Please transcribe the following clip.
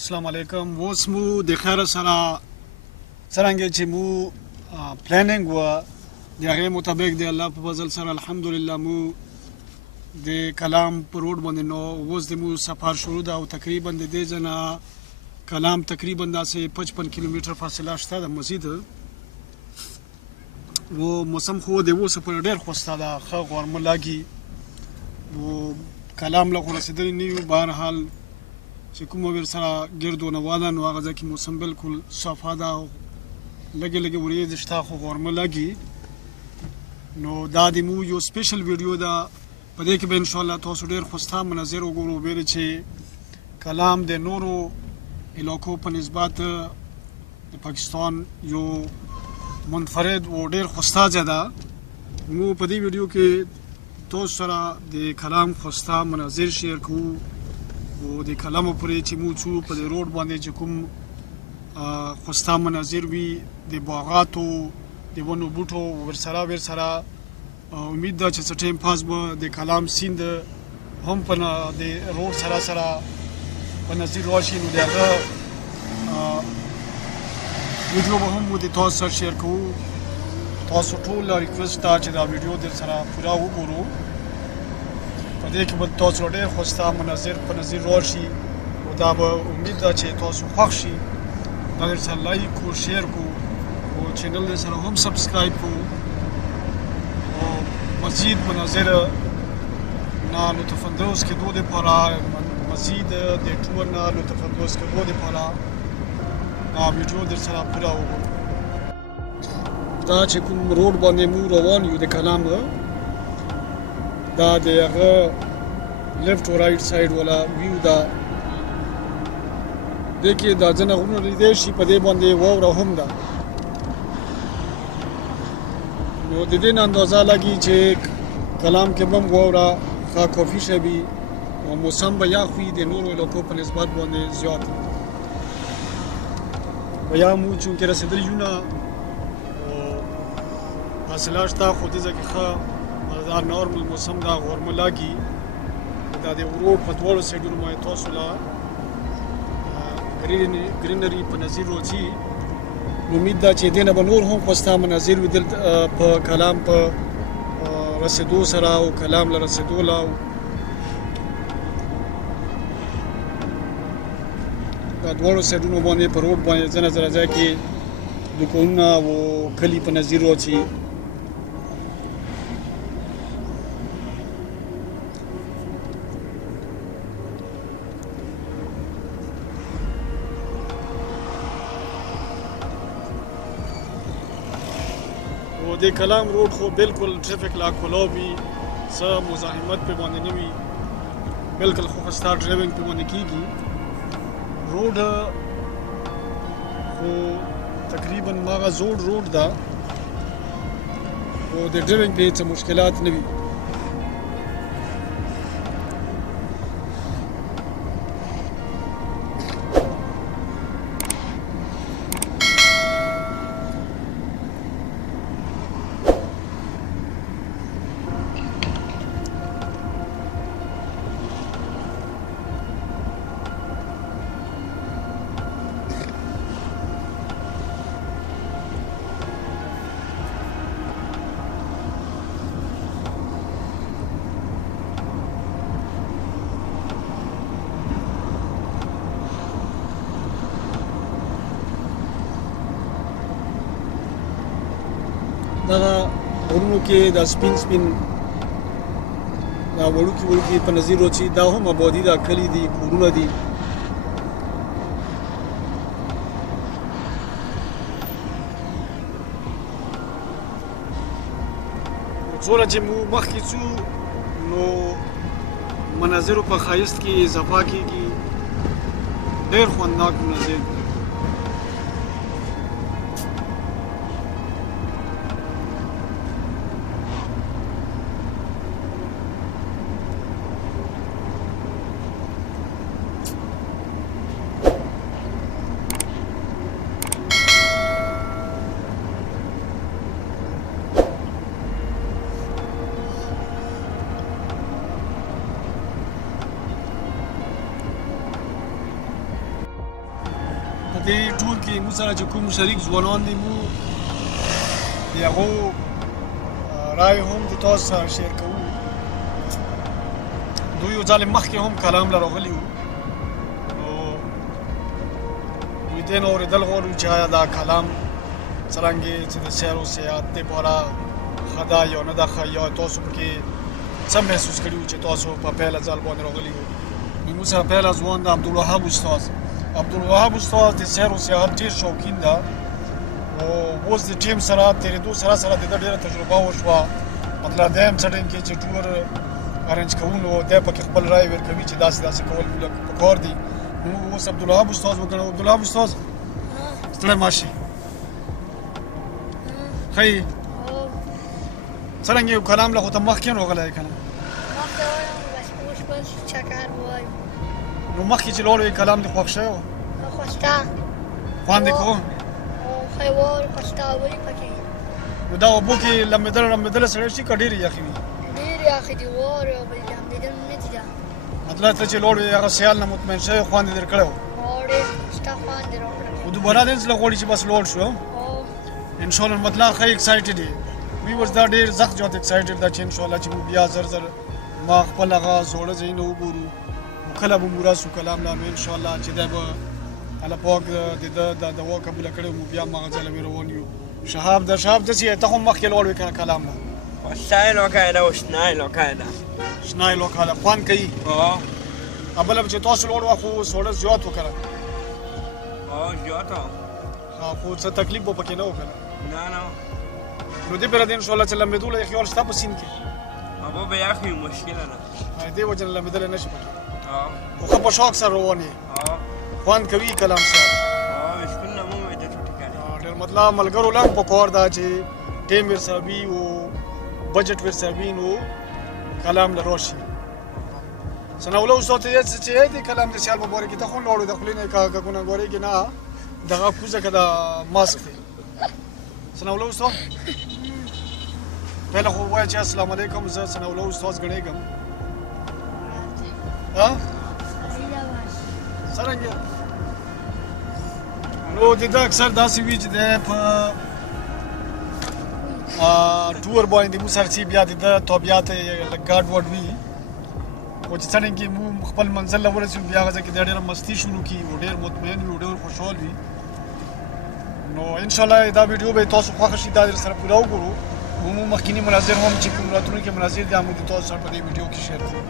السلام علیکم. اوس مو د خیر سره څرنګه چې مو پلانینګ و د هغې مطابق د الله په فضل سره الحمدلله مو د کلام په روډ باندې نو اوس د مو سفر شروع ده او تقریبا د دې ځای نه کلام تقریبا داسې 55 کیلومتر فاصله شته د مزید و موسم خو د اوسه پورې ډېر خوسته ده ښه غرمه لګي و کلام له خو رسېدلی نه یو بهرحال چې کومه ورسره ګرد و نوا ده نو هغه ځای کې موسم بلکل صافه ده او لږې لږې وریځې شته خو غرمه لګي نو دا د مو یو سپیشل ویډیو ده په دې کې به انشاءالله تاسو ډېر خوسته مناظر وګورو ویلې چې کلام د نورو علاقو په نسبت د پاکستان یو منفرد و ډېر خوسته ځای ده مو په دې ویډیو کې تاسو سره د کلام خوسته مناظر شیر کوو او د کلامو پورې چې مو څو په دې روډ باندې چې کوم خوسته مناظر وي د باغاتو د ونو بوټو ورسره امید ده چې څه ټایم پاس به د کلام سیند هم په د روډ سره په نظر راشي نو د هغه ویډیو به هم د تاسو سره شیر کوو تاسو ټول ریکویسټ ده چې دا ویډیو در سره پوره وګورو په دې کې به تاسو ډېر خوسته مناظر په نظر راشي او دا به امید ده چې تاسو خوښ شي دا در سره لایک کو شیر کو او چینل در سره هم سبسکرایب کو او مزید مناظر نه لطف اندوز کېدو دپاره مزید د ټور نه لطف اندوز کېدو دپاره دا ویډیو در سره پوره وګورو دا چې کوم روډ باندې مو روان یو د کلام دا د هغه لیفټ او رایټ سایډ والا ویو ده دې کې دا ځینې غرونه لیدی شي په دې باندې واوره هم ده نو د دې نه اندازه لګي چې کلام کې به هم واوره ښه کافي شوي او موسم به یخ وي د نورو علاقو په نسبت باندې زیات و یا مو چونکې رسېدلي یو نه فاصله شته خو دې ځای کې ښه دا نارمل موسم ده غرمه لګي دا د روډ په دواړو سایډونو باندې تاسو له ګرینري په نظر راځي امید ده چې دې نه به نور هم خوسته مناظر وي دلته په کلام په رسېدو سره او کلام له رسېدو له دا دواړو سایډونو باندې په روډ باندې ځینې ځای کې دوکانونه او کلي په نظر راځي د کلام روډ خو بالکل ټریفک لا کلاو وي څه مزاحمت پې باندې نه وي بالکل خو ښه ډرایوینګ پې باندې کېږي روډ خو تقریبا هغه زوړ روډ ده خو د ډرایوینګ پې څه مشکلات نه وي دغه غرونو کې دا سپین دا وړوکي په نظر راځي دا هم آبادي ده کلي دي کورونه دي څومره چې مو مخکې ځو نو مناظرو په ښایست کې اضافه کېږي ډېر خوندناک مناظر دي دې ټول کې موږ سره چې کوم شریک ځوانان دي مو د هغو رایې هم د تاسو سره شیر کوو. دوی یو ځل مخکې هم کلام له راغلي وو، نو دوی دې نه اورېدل غواړو چې آیا دا کلام څرنګې چې د سیر و سیاحت دپاره ښه ده یا نه ده ښه، یا تاسو پکې څه محسوس کړي وو چې تاسو په پیله ځل باندې راغلي وو. نو موږ سره پیله ځوان د عبدالوهاب استاد استاد د سیر و سیاحت ډېر شوقین ده، او اوس د ټیم سره تېرېدو سره سره د ده ډېره تجربه وشوه. مطلب دی هم څه ټایم کې چې ټور ارنج کوو نو دی پکې خپل رای ورکوي چې داسې داسې کول پکار دي. نو اوس عبدالوهاب استاد وګڼو. عبدالوهاب استاد ستړی مه شي، ښه یې څرنګه یو کلام له خو ته مخکې راغلی یې که نه؟ نو مخکې چې لاړ وې کلام دې خوښ شوی و؟ خوند یې کوه؟ نو دا اوبو کې لمبېدله سړی شي که ډېرې یخې وي؟ مطلب ته چې لاړ وې هغه سیال نه مطمئن شوی، خوند یې در کړی و؟ خو دوباره دې زړه غواړي چې بس لاړ شو انشاءالله. مطلب ښه ایکسایټډ یې وي، اوس دا ډېر سخت زیات ایکسایټډ ده چې انشاءالله چې موږ بیا زر زر ما خپل هغه زوړه ځایونه وګورو، کله به مو راسو کلام لا نو انشاءالله چې دی به الله پاک د ده دا دوا قبوله کړې مو بیا هماغه ځای له مې روان یو. شهاب داسې یې ته هم مخکې لاړ وې که نه کلام نه؟ خوشتا علاقه ده و شنه علاقه ده. شنه علاقه ده، خوند کوي؟ بله چې تاسو لاړ وه خو سوړه زیات و که نه؟ زیات و، خو څه تکلیف به پکې نه و که نه؟ نه نه. نو دې پره دې انشاءالله چې لمبېدو له خیال شته په سیند کې؟ اوبه به یخ وي، مشکله ده، دې وجه نه لمبېدلی نه شي پکې. خو ښه په شوق سره روان یې، خوند کوي کلام سره؟ شپون نه مو د ټوټې کړې ډېر مطلب ملګرو له هم پکار ده چې ټیم ورسره وي او بجټ ورسره وي نو کلام له راشي. ثناءالله استاد ته چې دی کلام د سیال په باره کې ته خو لاړو د خولې نه که ګونه ګورېږي نه دغه کوزه که د ماسک دی. ثناءالله استاد پهله خو ووایه چې السلام علیکم، زه ثناءالله استاد ګڼېږم. څرنګه نو د ده اکثر داسې وي چې دی په ټور باندې موږ سره چې بیا د ده طبیعت لږ ګډ وډ وي، خو چې څرنګه موږ خپل منزل له ورسېږو بیا هغه ځای کې دی ډېره مستي شروع کړي او ډېر مطمئن وي او ډېر خوشحال وي. نو انشاءالله دا ویډیو به تاسو خوښه شي، دا سره پوره وګورو. موږ مخکیني مناظر هم چې کوم راتلونکي مناظر دي موږ د تاسو سره په دې ویډیو کې شیر کوو.